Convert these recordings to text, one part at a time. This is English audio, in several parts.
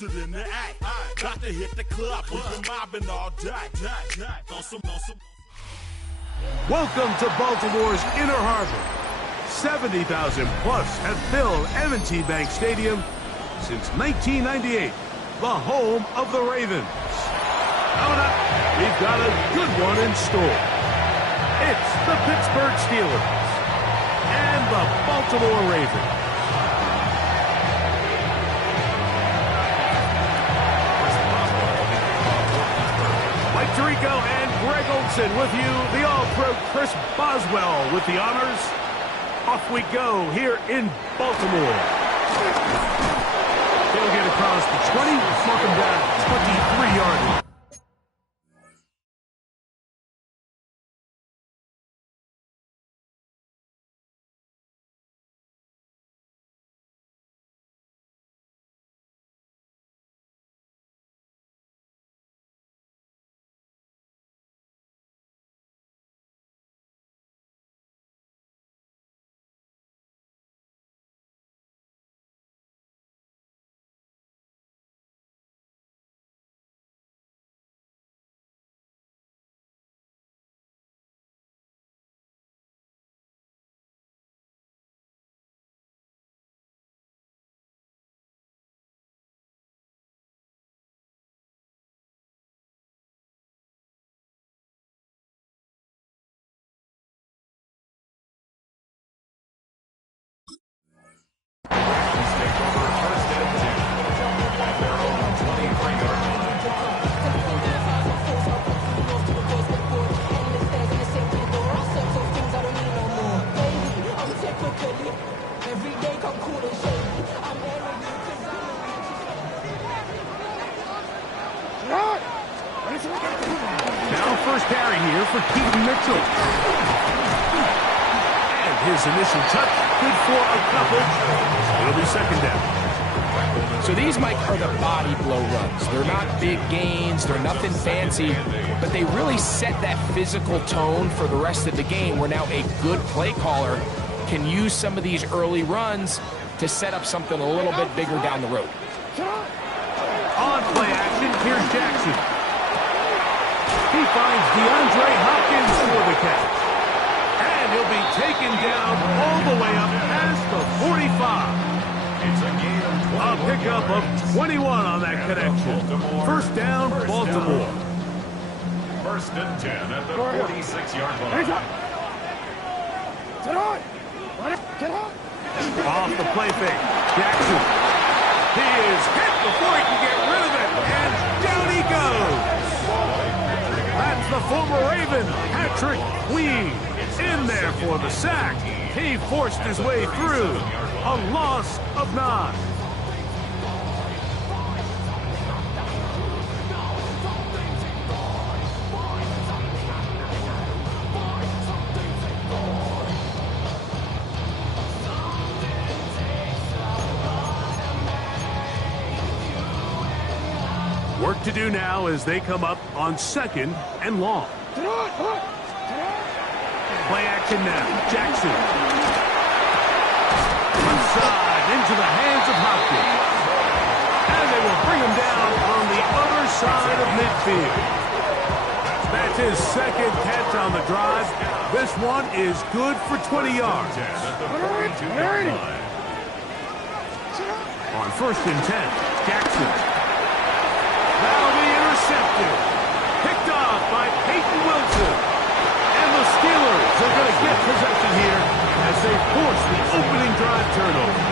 posted in the act. Got to hit the club. We've been mobbing all day. On some. Welcome to Baltimore's Inner Harbor. 70,000 plus have filled M&T Bank Stadium since 1998, the home of the Ravens. Coming up, we've got a good one in store. It's the Pittsburgh Steelers and the Baltimore Ravens. Mike Tirico and Greg Olson with you, the All-Pro Chris Boswell with the honors. Off we go here in Baltimore. They'll get across the 20, mark them down 23-yard line. His initial touch, good for a couple. It'll be second down. So these, Mike, are the body blow runs. They're not big gains, they're nothing fancy, but they really set that physical tone for the rest of the game where now a good play caller can use some of these early runs to set up something a little bit bigger down the road. On play action, here's Jackson. He finds DeAndre Hopkins for the catch. And he'll be taken down all the way up past the 45. It's a gain of 21. A pickup of 21 on that connection. First down, Baltimore. First and 10 at the 46-yard line. Off the play fake. Jackson. He is hit before he can get rid of it. And down he goes. That's the former Raven, Patrick Queen. In there for the sack. He forced his way through. A loss of 9. Work to do now as they come up on second and long. Play action now. Jackson. Inside into the hands of Hopkins. And they will bring him down on the other side of midfield. That's his second catch on the drive. This one is good for 20 yards. On first and 10, Jackson. That'll be intercepted. Picked off by Peyton Wilson. The Steelers are going to get possession here as they force the opening drive turnover.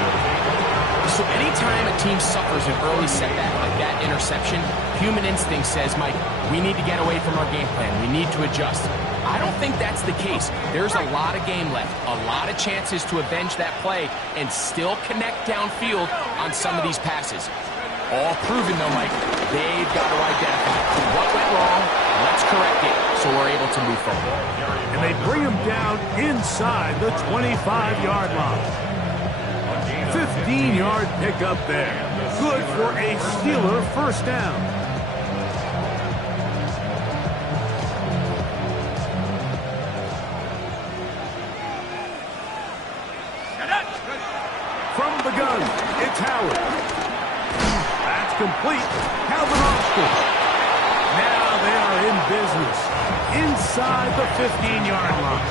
So anytime a team suffers an early setback like that interception, human instinct says, Mike, we need to get away from our game plan. We need to adjust. I don't think that's the case. There's a lot of game left, a lot of chances to avenge that play and still connect downfield on some of these passes. All proven, though, Mike, they've got to identify what went wrong, let's correct it, so we're able to move forward. And they bring him down inside the 25-yard line. 15-yard pickup there. Good for a Steeler first down. From the gun, it's Howard. That's complete. Calvin scores. Now they are in business inside the 15-yard line.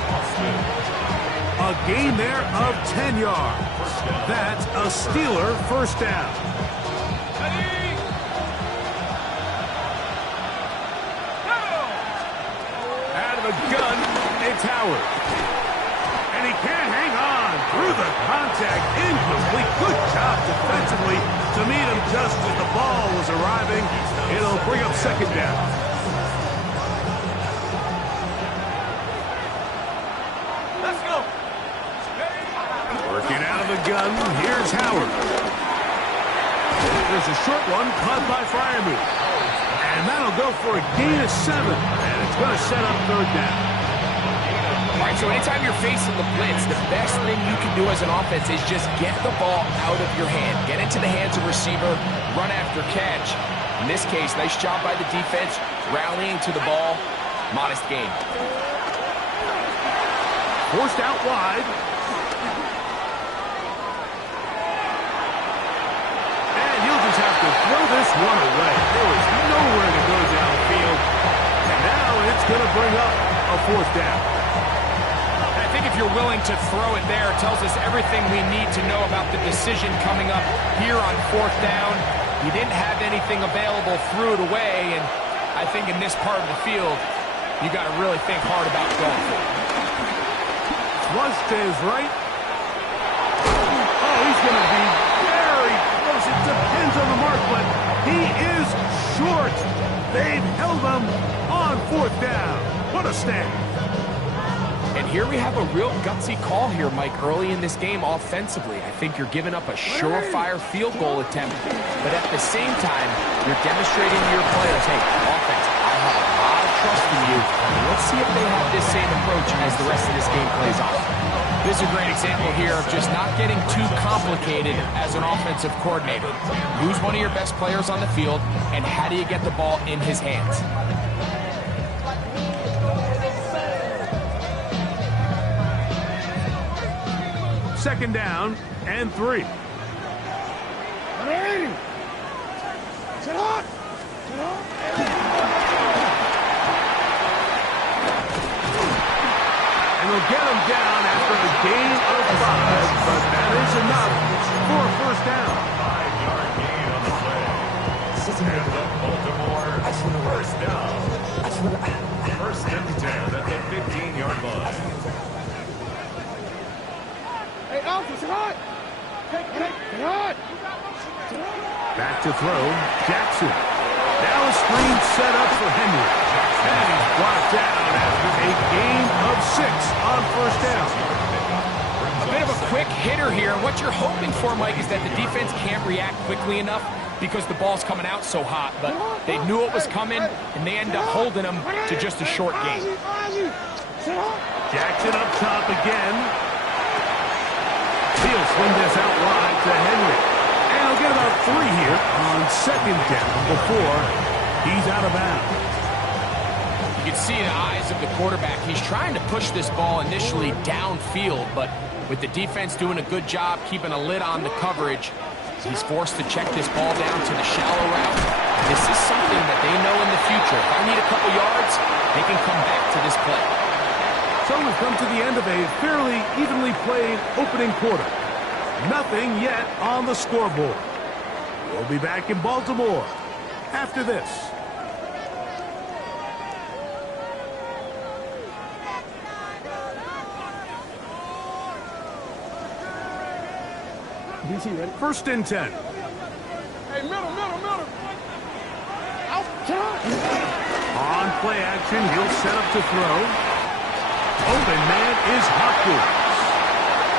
A gain there of 10 yards. That's a Steeler first down. Out of the gun, it's Howard. And he can't hang on through the contact. Incomplete. Good job defensively to meet him just as the ball was arriving. It'll bring up second down. Let's go. Working out of the gun, here's Howard. There's a short one caught by Freiermuth. And that'll go for a gain of 7. And it's going to set up third down. All right, so anytime you're facing the blitz, the best thing you can do as an offense is just get the ball out of your hand. Get into the hands of receiver, run after catch. In this case, nice job by the defense, rallying to the ball. Modest gain. Forced out wide. And he'll just have to throw this one away. There was nowhere to go downfield. And now it's going to bring up a fourth down. I think if you're willing to throw it there, it tells us everything we need to know about the decision coming up here on fourth down. He didn't have anything available, threw it away, and I think in this part of the field, you got to really think hard about going for it. Flush to his right. Oh, he's going to be very close. It depends on the mark, but he is short. They've held him on fourth down. What a stand. And here we have a real gutsy call here, Mike, early in this game offensively. I think you're giving up a surefire field goal attempt, but at the same time, you're demonstrating to your players, hey, offense, I have a lot of trust in you. Let's see if they have this same approach as the rest of this game plays on. This is a great example here of just not getting too complicated as an offensive coordinator. Who's one of your best players on the field, and how do you get the ball in his hands? Second down and 3. And they'll get him down after a gain of 5, but that is enough for a first down. 5-yard gain on the play. And the Baltimore first down. First and 10 at the 15-yard line. Hey, Alpha, it's hot! Hey, hot! Back to throw, Jackson. Now a screen set up for Henry. And he's brought down after a gain of 6 on first down. A bit of a quick hitter here. What you're hoping for, Mike, is that the defense can't react quickly enough because the ball's coming out so hot. But they knew it was coming, and they end up holding them to just a short gain. Jackson up top again. He'll swing this out wide to Henry. And he'll get about 3 here on second down before he's out of bounds. You can see the eyes of the quarterback. He's trying to push this ball initially downfield, but with the defense doing a good job keeping a lid on the coverage, he's forced to check this ball down to the shallow route. This is something that they know in the future. If I need a couple yards, they can come back to this play. So we've come to the end of a fairly evenly played opening quarter. Nothing yet on the scoreboard. We'll be back in Baltimore after this. DC, ready? First and 10. Hey, middle! Outside! On play action, he'll set up to throw. Open man is Hopkins.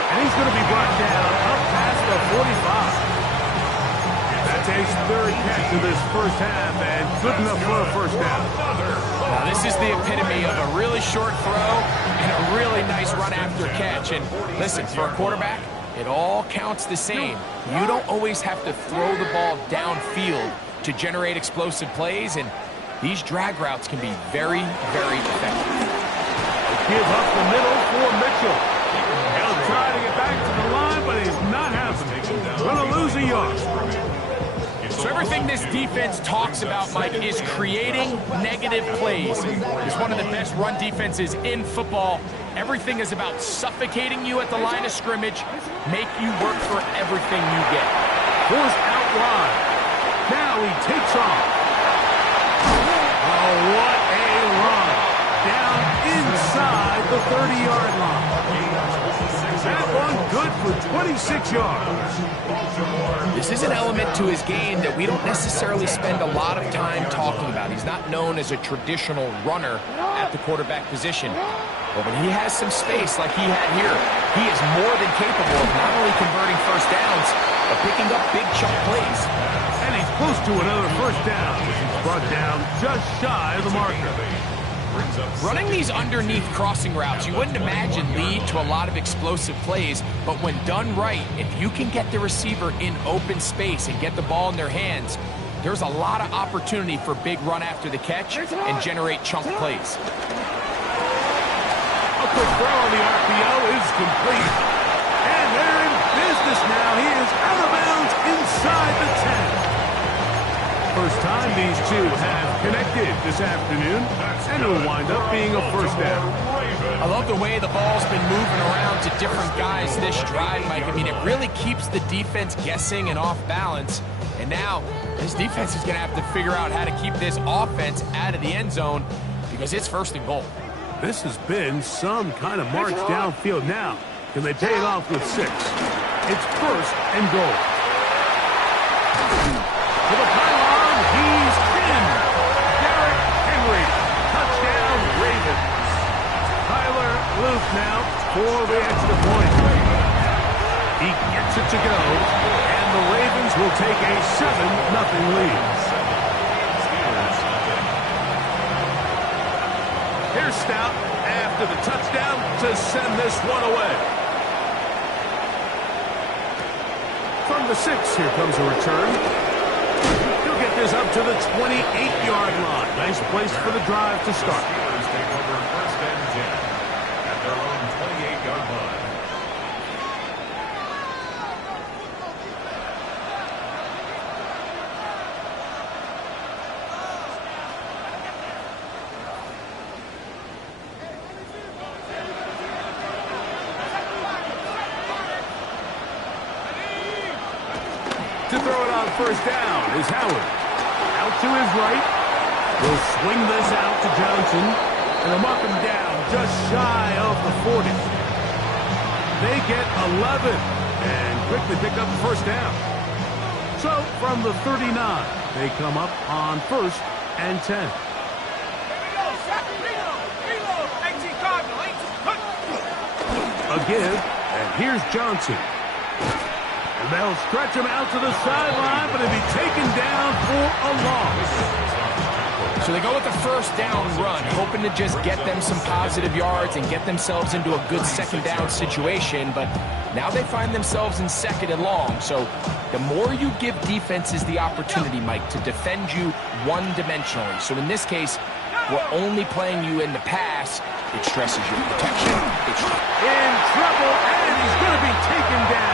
And he's going to be brought down up past the 45. That's his third catch of this first half, and good enough for a first down. Now, this is the epitome of a really short throw and a really nice run after catch. And listen, for a quarterback, it all counts the same. You don't always have to throw the ball downfield to generate explosive plays, and these drag routes can be very, very effective. Give up the middle for Mitchell. He'll try to get back to the line, but he's not having it. Going to lose a yard. So Everything this defense talks about, Mike, is creating negative plays. It's one of the best run defenses in football. Everything is about suffocating you at the line of scrimmage, make you work for everything you get. Forced out wide. Now he takes off. Oh, what a run. Down inside the 30-yard line. That one good for 26 yards. This is an element to his game that we don't necessarily spend a lot of time talking about. He's not known as a traditional runner at the quarterback position. But when he has some space like he had here, he is more than capable of not only converting first downs, but picking up big chunk plays. And he's close to another first down. He's brought down just shy of the marker. Running these underneath crossing routes, you wouldn't imagine lead to a lot of explosive plays, but when done right, if you can get the receiver in open space and get the ball in their hands, there's a lot of opportunity for big run after the catch and generate chunk plays. A quick throw on the RPO is complete. And they're in business now. He is out of bounds inside the 10. First time these two have connected this afternoon, and it'll wind up being a first down. I love the way the ball's been moving around to different guys this drive, Mike. I mean, it really keeps the defense guessing and off balance. And now, this defense is going to have to figure out how to keep this offense out of the end zone because it's first and goal. This has been some kind of march downfield now. Can they pay it off with 6? It's first and goal. To the pylon, he's in. Derrick Henry, touchdown Ravens. Tyler Luke now for the extra point. He gets it to go, and the Ravens will take a 7-0 lead. Here's Stout after the touchdown to send this one away. From the 6, here comes a return. He'll get this up to the 28-yard line. Nice place for the drive to start. Steelers take over first and 10 at their own 28-yard line. To throw it on first down is Howard. Out to his right. Will swing this out to Johnson. And he'll mark him down just shy of the 40. They get 11 and quickly pick up the first down. So from the 39, they come up on first and 10. A give, and here's Johnson. And they'll stretch him out to the sideline, but he'll be taken down for a loss. So they go with the first down run, hoping to just get them some positive yards and get themselves into a good second down situation, but now they find themselves in second and long. So the more you give defenses the opportunity, Mike, to defend you one-dimensionally. So in this case, we're only playing you in the pass. It stresses your protection. It's in trouble, and he's going to be taken down.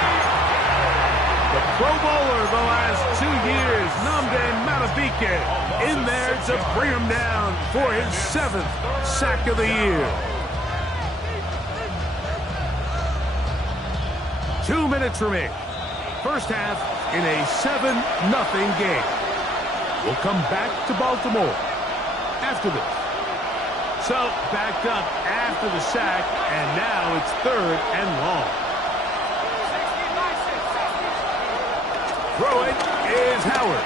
The Pro Bowler the last 2 years, Nnamdi Madubuike, in there to bring him down for his 7th sack of the year. 2 minutes remain. First half in a 7-0 game. We'll come back to Baltimore after this. So, backed up after the sack, and now it's third and long. Throwing is Howard.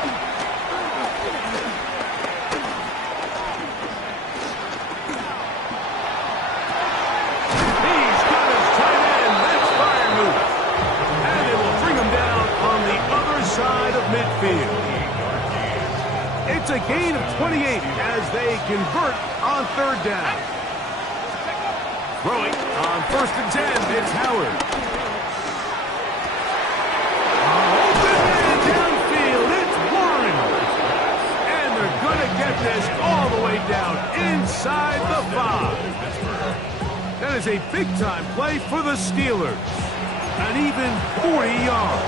He's got his tight end. That's fire move. And it will bring him down on the other side of midfield. It's a gain of 28 as they convert on third down. Throwing on first and 10, it's Howard. This all the way down inside the 5. That is a big-time play for the Steelers. An even 40 yards.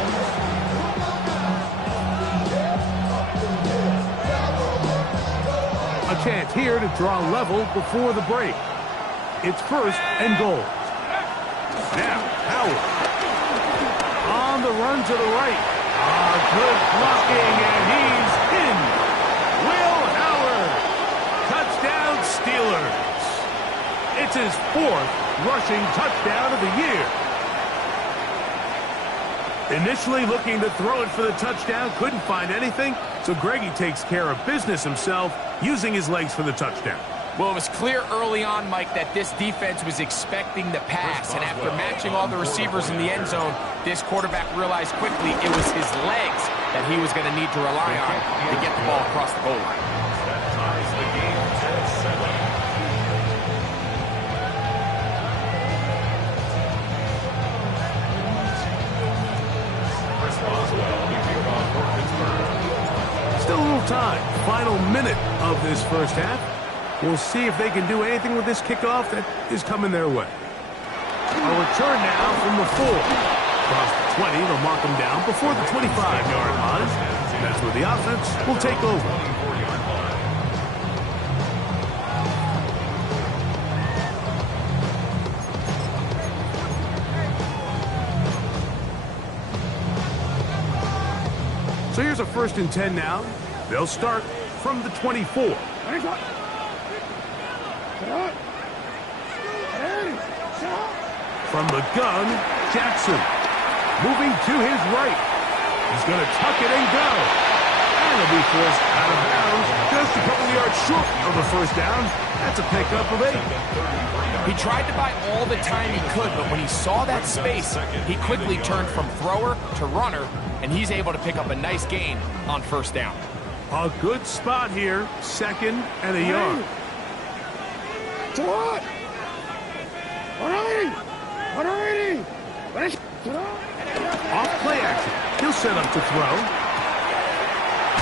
chance here to draw level before the break. It's 1st and goal. Now, Howard. On the run to the right. Good blocking, and he's in. Will Howard. Touchdown Steelers. It's his 4th rushing touchdown of the year. Initially looking to throw it for the touchdown, couldn't find anything, so Greggy takes care of business himself, using his legs for the touchdown. Well, it was clear early on, Mike, that this defense was expecting the pass, and after matching all the receivers in the end zone, this quarterback realized quickly it was his legs that he was going to need to rely on to get the ball across the goal line. That ties the game at 7. Still a little time. Final minute of this first half. We'll see if they can do anything with this kickoff that is coming their way. A return now from the 4. Across the 20, they'll mark them down before the 25-yard line. That's where the offense will take over. So here's a 1st and 10 now. They'll start from the 24. From the gun, Jackson. Moving to his right. He's going to tuck it and go. And he'll be forced out of bounds. Just a couple yards short of the 1st down. That's a pickup of 8. He tried to buy all the time he could, but when he saw that space, he quickly turned from thrower to runner, and he's able to pick up a nice gain on 1st down. A good spot here. 2nd and a yard. Off play action. He'll set up to throw.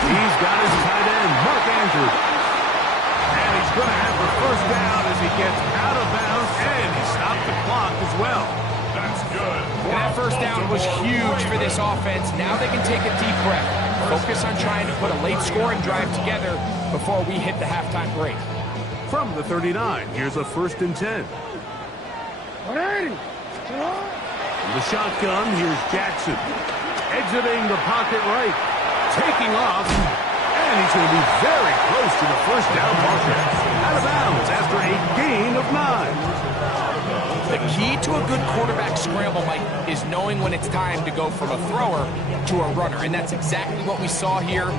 He's got his tight end, Mark Andrews. And he's going to have the 1st down as he gets out of bounds, and he stopped the clock as well. That's good. And that 1st down was huge for this offense. Now they can take a deep breath. Focus on trying to put a late scoring drive together before we hit the halftime break. From the 39, here's a 1st and 10. From the shotgun, here's Jackson. Exiting the pocket right. Taking off. And he's going to be very close to the 1st down marker. Out of bounds after a gain of 9. The key to a good quarterback scramble, Mike, is knowing when it's time to go from a thrower to a runner. And that's exactly what we saw here.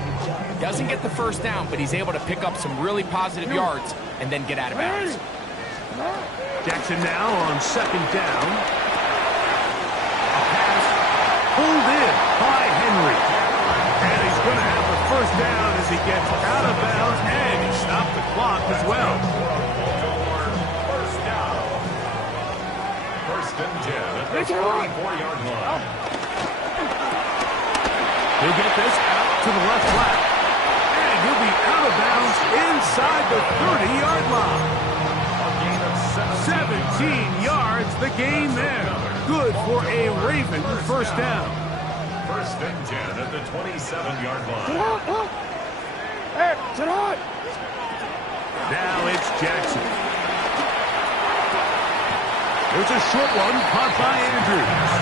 Doesn't get the 1st down, but he's able to pick up some really positive yards and then get out of bounds. Jackson now on 2nd down. A pass pulled in by Henry. And he's going to have the 1st down as he gets out of bounds, and he stopped the clock as well. 1st down. 1st and 10 at the 44-yard line. He'll get this out to the left flat. And he'll be out of bounds inside the 30-yard line. 17 yards, the gain there. Good for a Raven 1st down. 1st and 10 at the 27-yard line. Now it's Jackson. There's a short one caught by Andrews.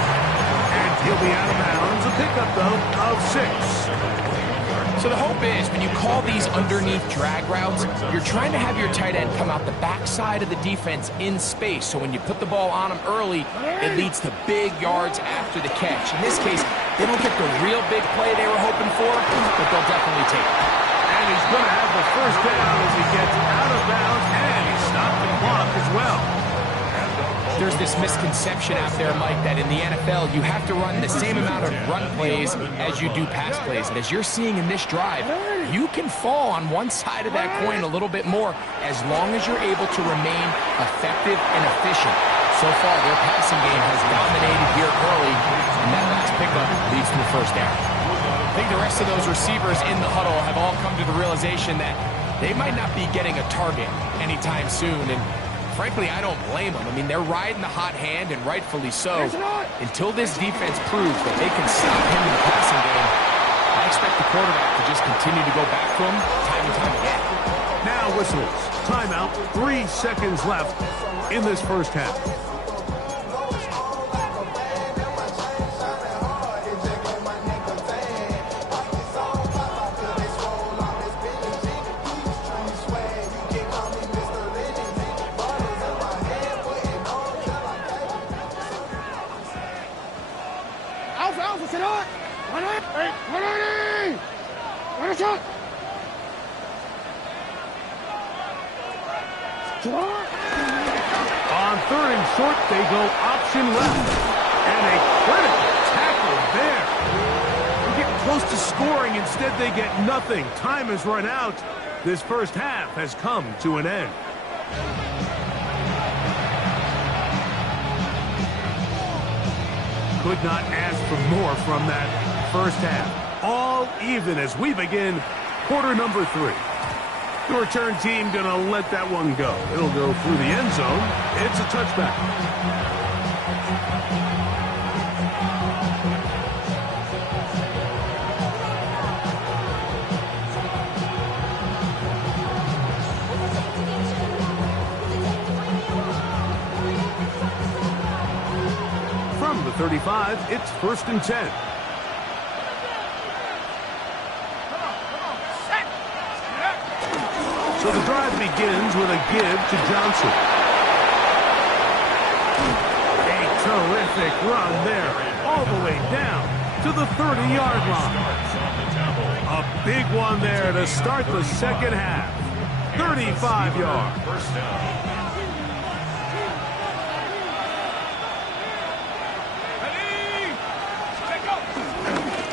And he'll be out of bounds. A pickup, though, of 6. So the hope is when you call these underneath drag routes, you're trying to have your tight end come out the backside of the defense in space. So when you put the ball on him early, it leads to big yards after the catch. In this case, they don't get the real big play they were hoping for, but they'll definitely take it. And he's going to have the 1st down as he gets out of bounds, and he stopped the clock as well. There's this misconception out there, Mike, that in the NFL, you have to run the same amount of run plays as you do pass plays. And as you're seeing in this drive, you can fall on one side of that coin a little bit more as long as you're able to remain effective and efficient. So far, their passing game has dominated here early, and that last pickup leads to a 1st down. I think the rest of those receivers in the huddle have all come to the realization that they might not be getting a target anytime soon, and frankly, I don't blame them. I mean, they're riding the hot hand, and rightfully so. Until this defense proves that they can stop him in the passing game, I expect the quarterback to just continue to go back to him time and time again. Now now whistles. Timeout, 3 seconds left in this first half. Alpha, sit on! Run a shot! On third and short, they go option left. And a critical tackle there. They're getting close to scoring. Instead, they get nothing. Time has run out. This first half has come to an end. Could not ask for more from that first half. All even as we begin quarter number 3. The return team going to let that one go. It'll go through the end zone. It's a touchback. From the 35, it's 1st and 10. So the drive begins with a give to Johnson. A terrific run there, all the way down to the 30-yard line. A big one there to start the second half. 35 yards.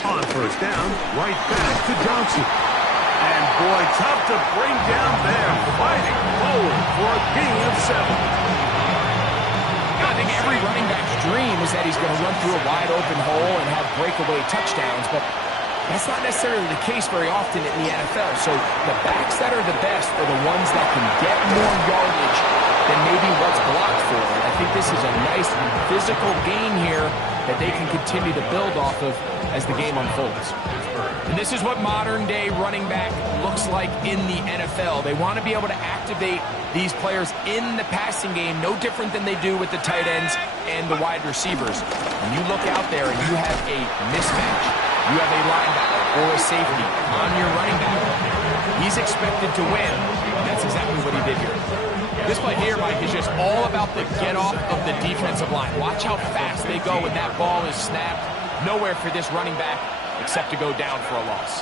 On first down, right back to Johnson. And boy, tough to bring down there. Fighting forward for a gain of 7. I think every running back's dream is that he's going to run through a wide open hole and have breakaway touchdowns, but that's not necessarily the case very often in the NFL. So the backs that are the best are the ones that can get more yardage than maybe what's blocked for. And I think this is a nice physical gain here that they can continue to build off of as the game unfolds. And this is what modern-day running back looks like in the NFL. They want to be able to activate these players in the passing game, no different than they do with the tight ends and the wide receivers. When you look out there and you have a mismatch, you have a linebacker or a safety on your running back, he's expected to win. That's exactly what he did here. This play here, Mike, is just all about the get-off of the defensive line. Watch how fast they go when that ball is snapped. Nowhere for this running back except to go down for a loss.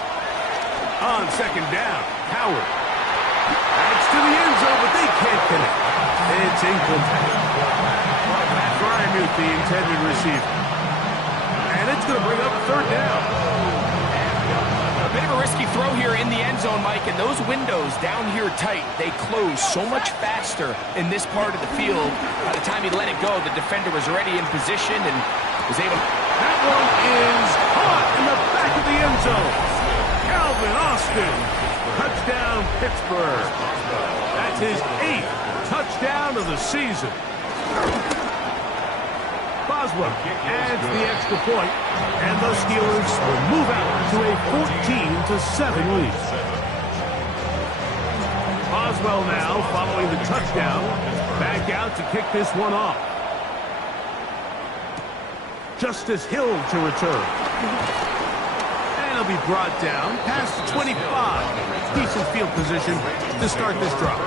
On second down, Howard. Adds to the end zone, but they can't connect. It's incomplete. Matt Frymuth, the intended receiver. And it's going to bring up third down. A bit of a risky throw here in the end zone, Mike, and those windows down here tight, they close so much faster in this part of the field. By the time he let it go, the defender was already in position and was able to... That one is caught in the back of the end zone. Calvin Austin. Touchdown, Pittsburgh. That's his 8th touchdown of the season. Boswell adds the extra point, and the Steelers will move out to a 14-7 lead. Boswell now, following the touchdown, back out to kick this one off. Justice Hill to return. And he'll be brought down past 25. Decent field position to start this drive.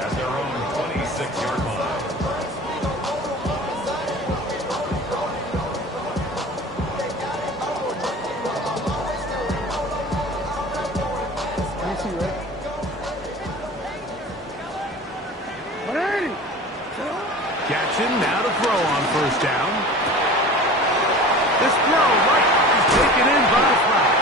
At their own 26-yard line. Jackson now to throw on first down. This throw right is taken in by the flag.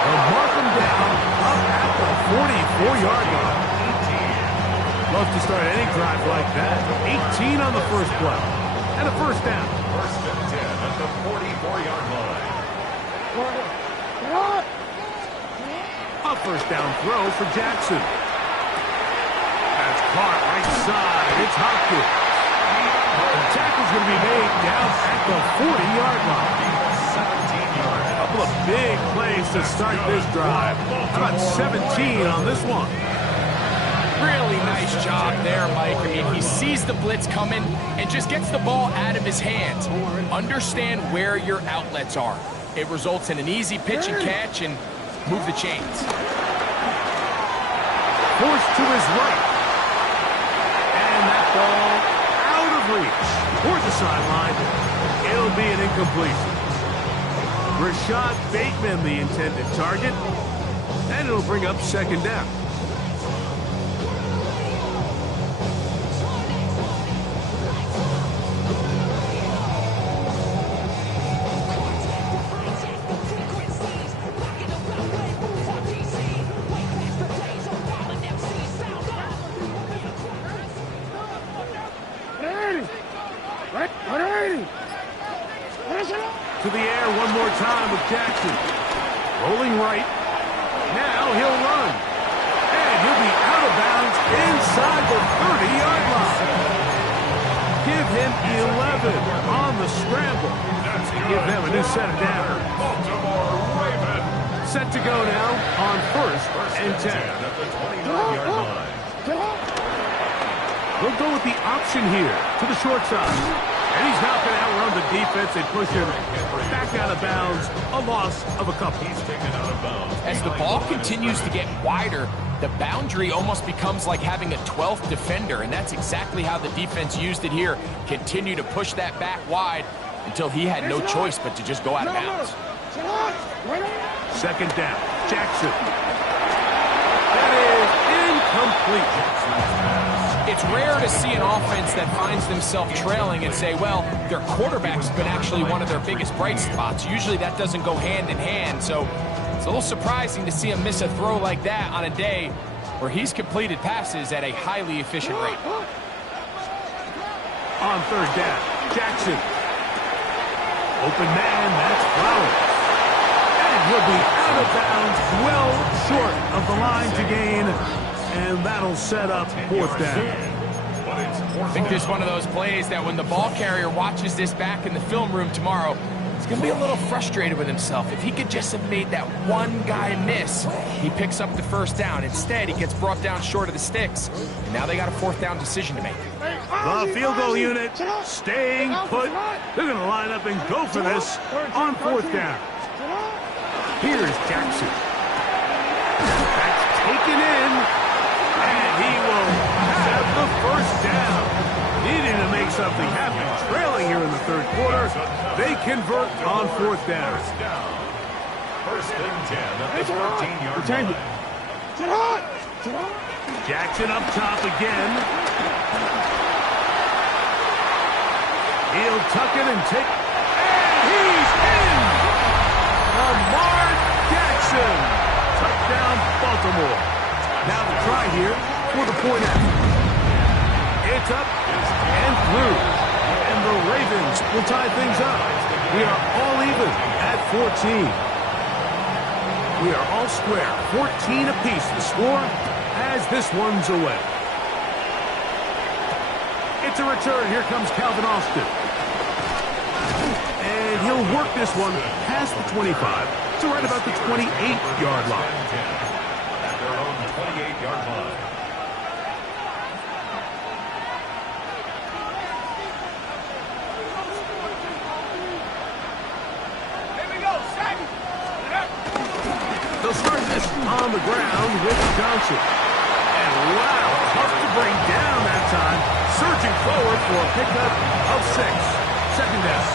They'll mark him down up at the 44-yard line. Love to start any drive like that. 18 on the first play. And a first down. 1st and 10 at the 44-yard line. A first down throw for Jackson. That's caught right side. It's Hopkins. The tackle's going to be made down at the 40-yard line. 17-yard couple of big plays to start this drive. How about 17 on this one? Really nice job there, Mike. I mean, he sees the blitz coming and just gets the ball out of his hands. Understand where your outlets are. It results in an easy pitch and catch and move the chains. Forced to his right. And that ball out of reach. Toward the sideline. It'll be an incompletion. Rashad Bateman, the intended target. And it'll bring up second down. To the air one more time with Jackson. Rolling right. Now he'll run. And he'll be out of bounds inside the 30-yard line. Give him 11 on the scramble. Give them a new set of down. Set to go now on 1st and 10. We'll go with the option here to the short side. And he's not going to outrun the defense and push him back out of bounds. A loss of a couple. As the ball continues to get wider, the boundary almost becomes like having a 12th defender, and that's exactly how the defense used it here. Continue to push that back wide until he had no choice but to just go out of bounds. Second down, Jackson. That is incomplete. It's rare to see an offense that finds themselves trailing and say, well, their quarterback's been actually one of their biggest bright spots. Usually that doesn't go hand in hand, so it's a little surprising to see him miss a throw like that on a day where he's completed passes at a highly efficient rate. On third down, Jackson. Open man, that's Flowers. And he'll be out of bounds, well short of the line to gain. And that'll set up 4th down. I think this is one of those plays that when the ball carrier watches this back in the film room tomorrow, he's going to be a little frustrated with himself. If he could just have made that one guy miss, he picks up the 1st down. Instead, he gets brought down short of the sticks. And now they got a 4th down decision to make. The field goal unit staying put. They're going to line up and go for this on 4th down. Here's Jackson. That's taken in. He will have the 1st down. Needing to make something happen. Trailing here in the 3rd quarter. They convert on 4th down. 1st and 10 at the 14-yard line. Jackson up top again. He'll tuck it and take. And he's in! Lamar Jackson. Touchdown, Baltimore. Now the try here for the point after. It's up and through. And the Ravens will tie things up. We are all even at 14. We are all square. 14 apiece the score as this one's away. It's a return. Here comes Calvin Austin. And he'll work this one past the 25 to right about the 28-yard line. At their own 28-yard line. They'll start this on the ground with Johnson. And wow, tough to bring down that time. Surging forward for a pickup of 6. Second down.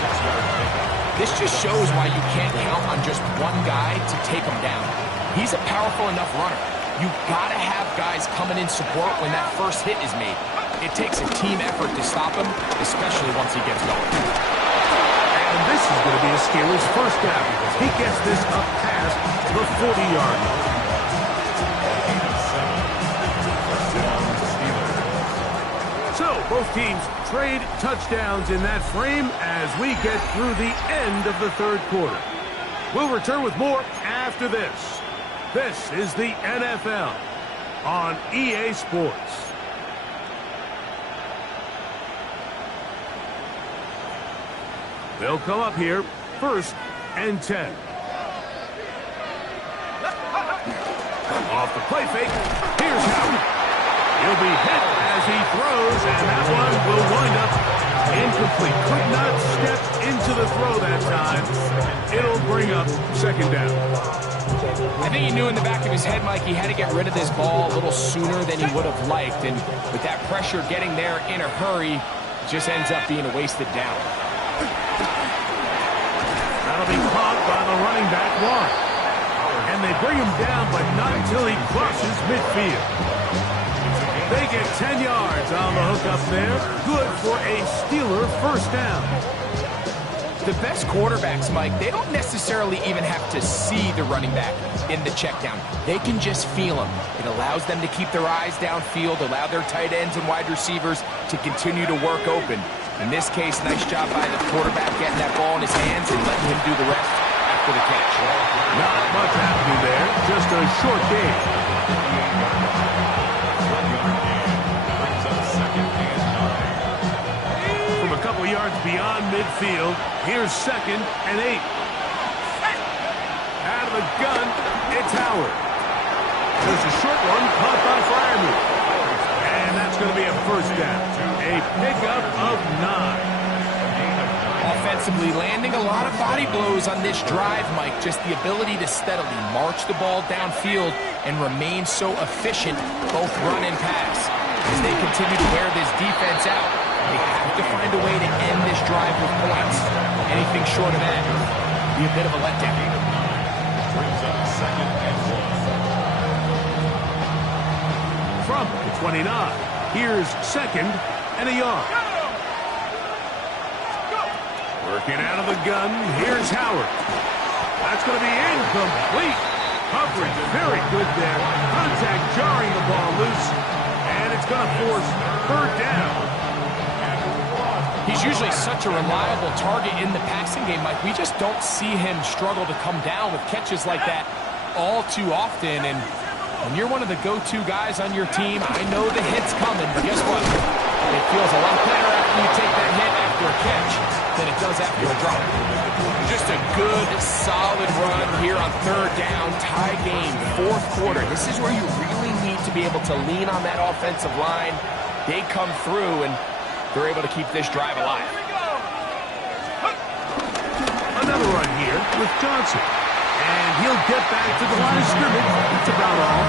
This just shows why you can't count on just one guy to take him down. He's a powerful enough runner. You gotta have guys coming in support when that first hit is made. It takes a team effort to stop him, especially once he gets going. And this is going to be a Steelers first down. He gets this up past the 40-yard line. So both teams trade touchdowns in that frame as we get through the end of the 3rd quarter. We'll return with more after this. This is the NFL on EA Sports. They'll come up here 1st and 10. Off the play fake. Here's Howard. He'll be hit as he throws, and that one will wind up incomplete. Could not step into the throw that time. It'll bring up second down. I think he knew in the back of his head, Mike, he had to get rid of this ball a little sooner than he would have liked. And with that pressure getting there in a hurry, it just ends up being a wasted down. That'll be caught by the running back, Warren. And they bring him down, but not until he crosses midfield. They get 10 yards on the hook up there. Good for a Steeler first down. The best quarterbacks, Mike, they don't necessarily even have to see the running back in the check down. They can just feel him. It allows them to keep their eyes downfield, allow their tight ends and wide receivers to continue to work open. In this case, nice job by the quarterback getting that ball in his hands and letting him do the rest after the catch. Not much happening there, just a short game. From a couple yards beyond midfield, here's 2nd and 8. Out of the gun, it's Howard. There's a short one caught by Fryermuth. And that's going to be a first down. A pickup of 9. Offensively landing a lot of body blows on this drive, Mike. Just the ability to steadily march the ball downfield and remain so efficient, both run and pass. As they continue to wear this defense out, they have to find a way to end this drive with points. Anything short of that would be a bit of a letdown. Brings up 2nd and 1. From the 29, here's 2nd and a yard. Working out of the gun, here's Howard. That's going to be incomplete. Coverage very good there. Contact jarring the ball loose. And it's going to force 3rd down. He's usually such a reliable target in the passing game, Mike. We just don't see him struggle to come down with catches like that all too often. And when you're one of the go-to guys on your team, I know the hit's coming, but guess what? It feels a lot better after you take that hit after a catch than it does after a drop. Just a good, solid run here on 3rd down, tie game, 4th quarter. This is where you really need to be able to lean on that offensive line. They come through, and they're able to keep this drive alive. Another run here with Johnson. And he'll get back to the line of scrimmage. That's about all.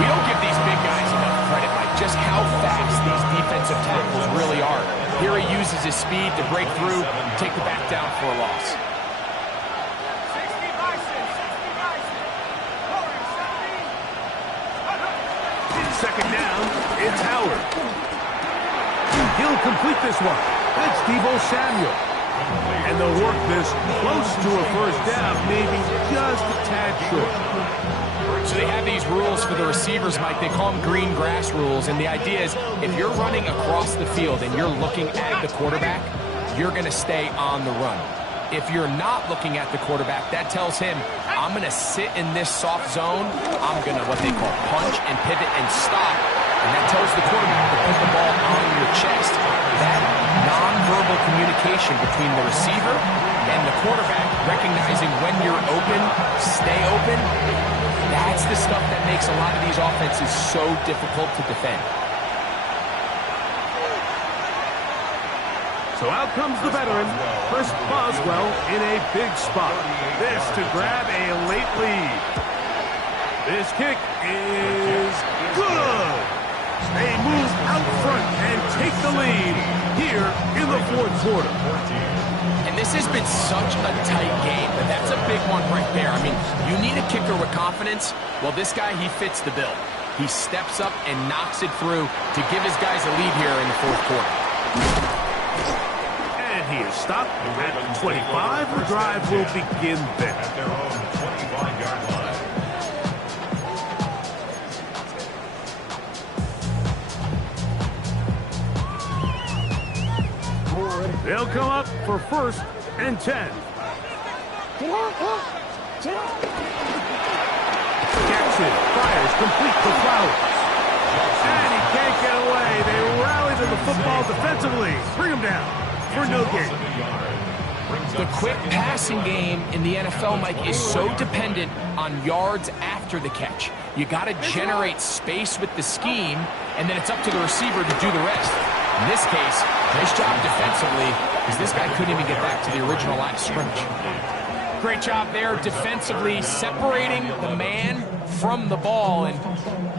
We don't give these big guys enough credit, Mike, just how fast these defensive tackles really are. Here he uses his speed to break through and take the back down for a loss. 2nd down, it's Howard. He'll complete this one. That's Deebo Samuel. And they'll work this close to a first down, maybe just a tad short. So they have these rules for the receivers, Mike. They call them green grass rules. And the idea is if you're running across the field and you're looking at the quarterback, you're going to stay on the run. If you're not looking at the quarterback, that tells him, I'm going to sit in this soft zone. I'm going to what they call punch and pivot and stop. And that tells the quarterback to put the ball on your chest. That nonverbal communication between the receiver and the quarterback, recognizing when you're open, stay open, that's the stuff that makes a lot of these offenses so difficult to defend. So out comes the veteran, Chris Boswell, in a big spot. This to grab a late lead. This kick is good. They move out front and take the lead here in the 4th quarter. And this has been such a tight game, but that's a big one right there. I mean, you need a kicker with confidence. Well, this guy, he fits the bill. He steps up and knocks it through to give his guys a lead here in the 4th quarter. And he is stopped at 25. The drive will begin then. At their own 25-yard line. They'll come up for 1st and 10. Jackson fires complete to Flowers. And he can't get away. They rally to the football defensively. Bring him down for no gain. The quick passing game in the NFL, Mike, is so dependent on yards after the catch. You got to generate space with the scheme, and then it's up to the receiver to do the rest. In this case, nice job defensively, because this guy couldn't even get back to the original line of scrimmage. Great job there defensively, separating the man from the ball. And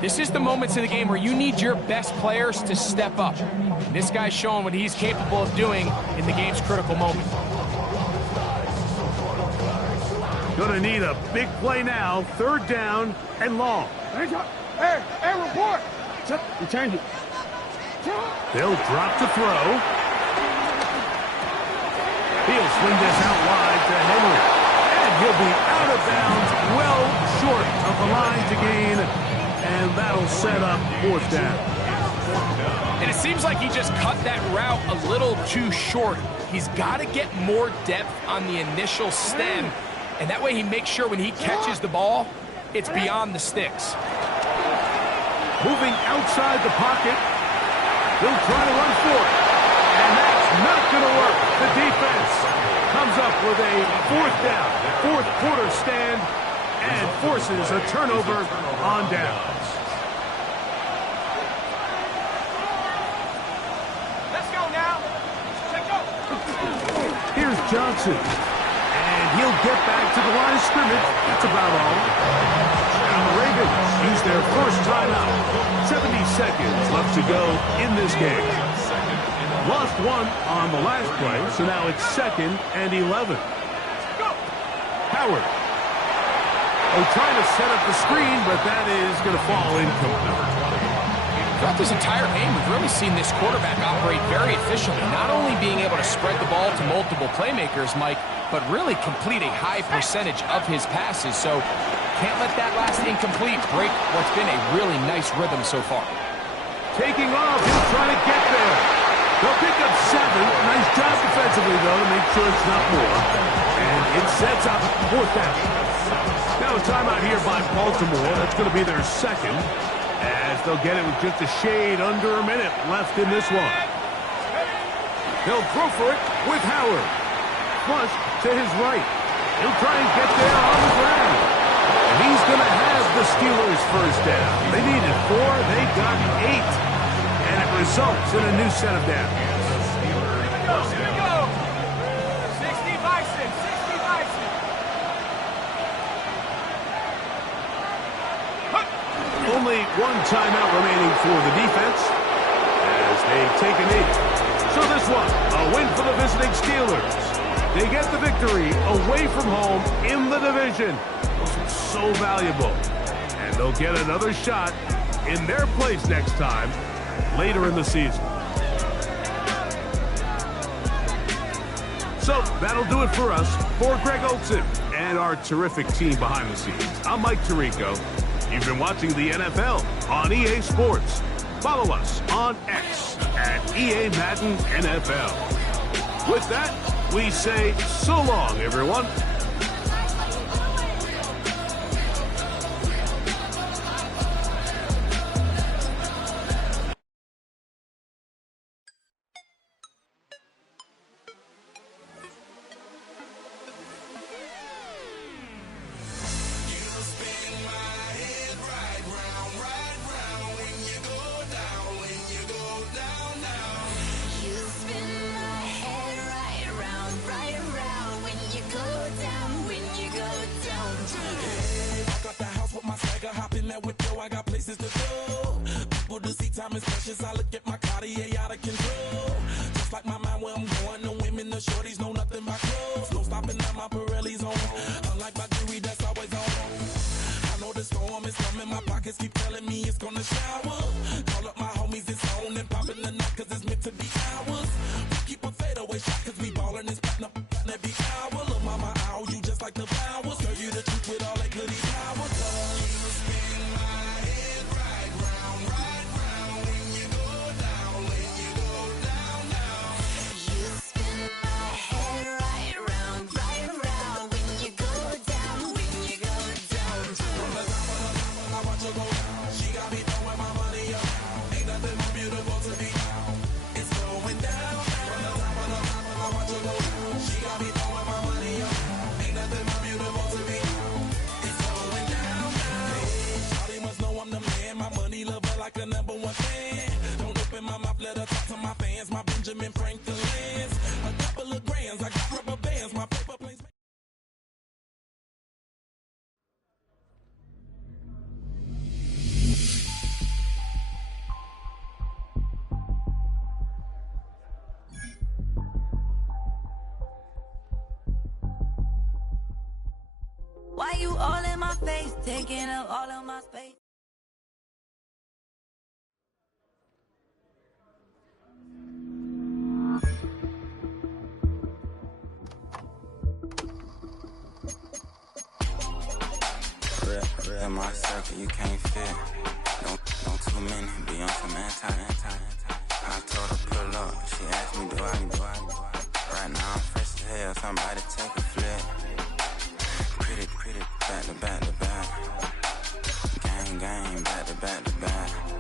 this is the moments of the game where you need your best players to step up. And this guy's showing what he's capable of doing in the game's critical moment. Gonna need a big play now. 3rd down and long. Hey, report. You turned it. They'll drop to throw. He'll swing this out wide to Henry. And he'll be out of bounds, well short of the line to gain. And that'll set up 4th down. And it seems like he just cut that route a little too short. He's got to get more depth on the initial stem. And that way he makes sure when he catches the ball, it's beyond the sticks. Moving outside the pocket. He'll try to run for it. And that's not going to work. The defense comes up with a 4th down, 4th quarter stand, and forces a turnover on downs. Let's go now. Let's go. Here's Johnson. And he'll get back to the line of scrimmage. That's about all. And the Ravens use their first timeout. 70 seconds left to go in this game. Lost 1 on the last play, so now it's 2nd and 11. Howard. Oh, trying to set up the screen, but that is going to fall incomplete. Throughout this entire game, we've really seen this quarterback operate very efficiently, not only being able to spread the ball to multiple playmakers, Mike, but really complete a high percentage of his passes. So can't let that last incomplete break what's been a really nice rhythm so far. Taking off, he'll try to get there. They'll pick up 7. Nice job defensively, though, to make sure it's not more. And it sets up 4th down. Now a timeout here by Baltimore. That's going to be their 2nd. As they'll get it with just a shade under a minute left in this one. They'll throw for it with Howard. Flush to his right. He'll try and get there on the ground. And he's going to have the Steelers' first down. They needed 4. They got 8. And it results in a new set of downs. Here we go. 60 Bison. 60 Bison. Only 1 timeout remaining for the defense as they take a knee. So this one, a win for the visiting Steelers. They get the victory away from home in the division. So valuable. And they'll get another shot in their place next time later in the season. So that'll do it for us. For Greg Olson and our terrific team behind the scenes, I'm Mike Tirico. You've been watching the NFL on EA Sports. Follow us on X at EA Madden NFL. With that, we say so long, everyone. I look at my Cartier out of control. Just like my mind where I'm going, the women, the shorties know nothing but clothes. No stopping at my Pirelli's on. Unlike my jewelry that's always on. I know the storm is coming, my pockets keep telling me it's gonna shower. Call up my homies, it's on and popping the night cause it's meant to be ours. We keep a fadeaway shot cause we ballin' this platinum every hour. Look mama, ow, you just like the flowers. Girl, you the truth with all that goody power. You spin my head right round, right round. When you go down, when you go down, down. You spin my head right round, right round. When you go down, when you go down. From the top of the top, I watch her go down. She got me throwing my money up. Ain't nothing more beautiful to me. It's going down. From the top of the top, I watch her go down. She got me throwing my money up. Ain't nothing more beautiful to me. It's going down, down. Shawty a #1 fan. Don't open my mouth, let her talk to my fans. My Benjamin Franklin's. A couple of grands, I got rubber bands. My paper planes. Why you all in my face, taking up all of my space? In my circle, you can't fit. Don't too many, be on some anti. I told her pull up, she asked me do I. Right now I'm fresh as hell, somebody take a flip. Pretty, back to back. Gang, back to back.